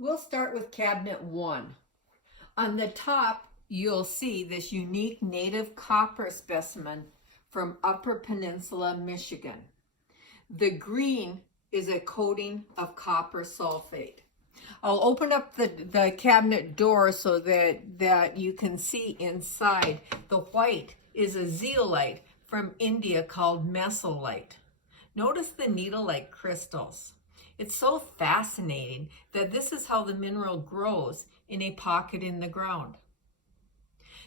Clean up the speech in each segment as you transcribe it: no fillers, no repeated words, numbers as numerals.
We'll start with cabinet 1. On the top, you'll see this unique native copper specimen from Upper Peninsula, Michigan. The green is a coating of copper sulfate. I'll open up the cabinet door so that you can see inside. The white is a zeolite from India called mesolite. Notice the needle-like crystals. It's so fascinating that this is how the mineral grows in a pocket in the ground.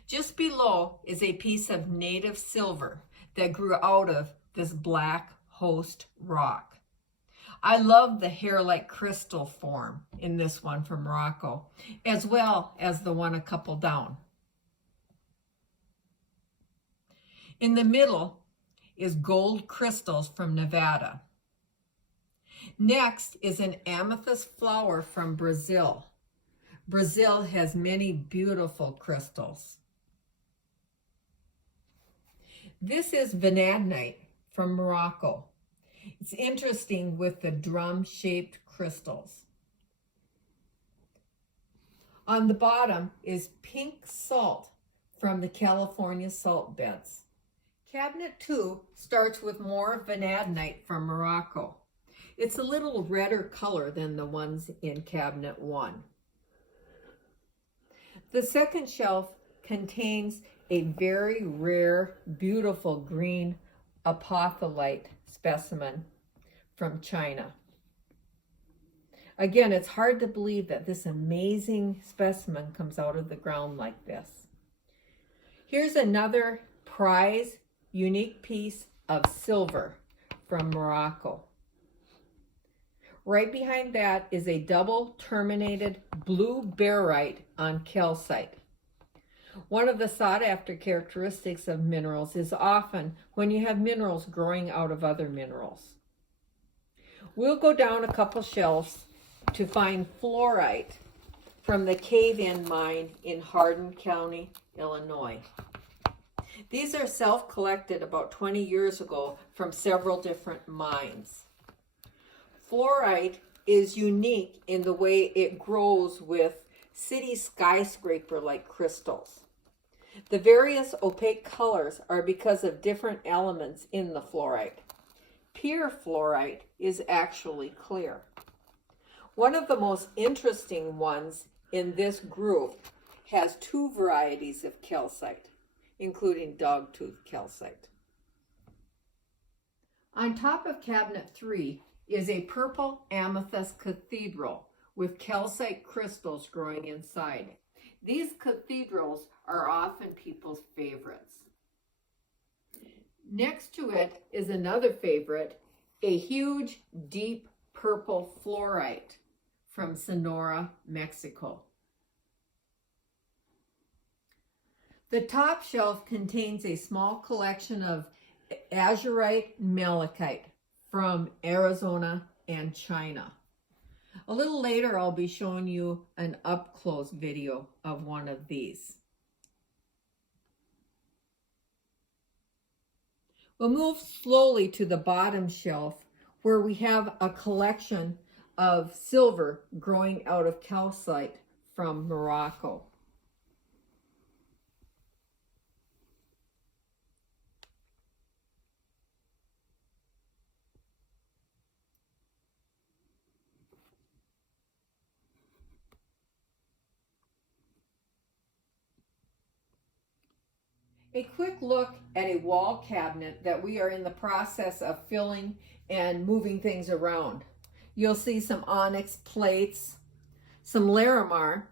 Just below is a piece of native silver that grew out of this black host rock. I love the hair-like crystal form in this one from Morocco, as well as the one a couple down. In the middle is gold crystals from Nevada. Next is an amethyst flower from Brazil. Brazil has many beautiful crystals. This is vanadinite from Morocco. It's interesting with the drum-shaped crystals. On the bottom is pink salt from the California salt beds. Cabinet 2 starts with more vanadinite from Morocco. It's a little redder color than the ones in cabinet 1. The second shelf contains a very rare, beautiful green apotholite specimen from China. Again, it's hard to believe that this amazing specimen comes out of the ground like this. Here's another prize, unique piece of silver from Morocco. Right behind that is a double terminated blue barite on calcite. One of the sought-after characteristics of minerals is often when you have minerals growing out of other minerals. We'll go down a couple shelves to find fluorite from the cave-in mine in Hardin County, Illinois. These are self-collected about 20 years ago from several different mines. Fluorite is unique in the way it grows with city skyscraper-like crystals. The various opaque colors are because of different elements in the fluorite. Pure fluorite is actually clear. One of the most interesting ones in this group has 2 varieties of calcite, including dogtooth calcite. On top of cabinet 3 is a purple amethyst cathedral with calcite crystals growing inside. These cathedrals are often people's favorites. Next to it is another favorite, a huge, deep purple fluorite from Sonora, Mexico. The top shelf contains a small collection of azurite malachite from Arizona and China. A little later, I'll be showing you an up-close video of one of these. We'll move slowly to the bottom shelf where we have a collection of silver growing out of calcite from Morocco. A quick look at a wall cabinet that we are in the process of filling and moving things around. You'll see some onyx plates, some Larimar,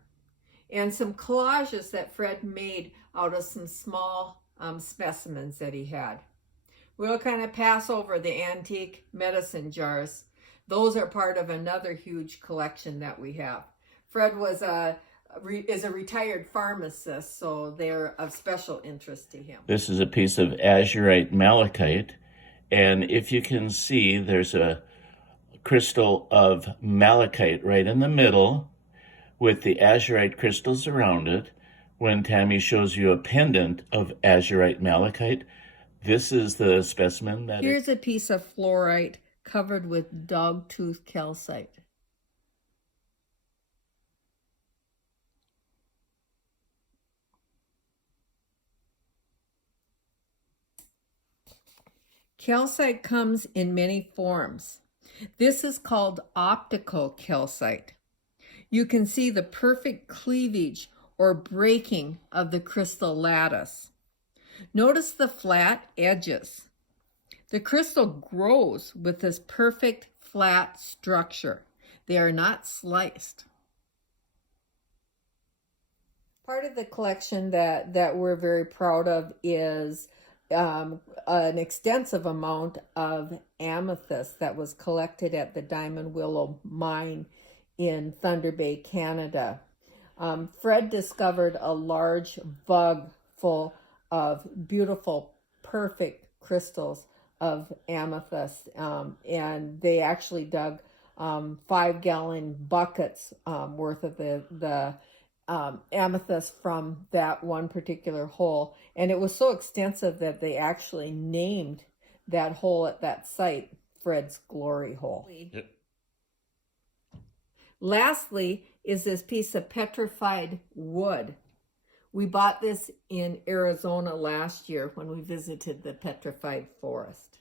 and some collages that Fred made out of some small specimens that he had. We'll kind of pass over the antique medicine jars. Those are part of another huge collection that we have. Fred is a retired pharmacist, so they're of special interest to him. This is a piece of azurite malachite, and if you can see, there's a crystal of malachite right in the middle with the azurite crystals around it. When Tammy shows you a pendant of azurite malachite, this is the specimen that... Here's a piece of fluorite covered with dogtooth calcite. Calcite comes in many forms. This is called optical calcite. You can see the perfect cleavage or breaking of the crystal lattice. Notice the flat edges. The crystal grows with this perfect flat structure. They are not sliced. Part of the collection that we're very proud of is an extensive amount of amethyst that was collected at the Diamond Willow mine in Thunder Bay, Canada. Fred discovered a large vug full of beautiful, perfect crystals of amethyst, and they actually dug 5-gallon buckets worth of the amethyst from that one particular hole. And it was so extensive that they actually named that hole at that site Fred's Glory Hole. Yep. Lastly is this piece of petrified wood. We bought this in Arizona last year when we visited the petrified forest.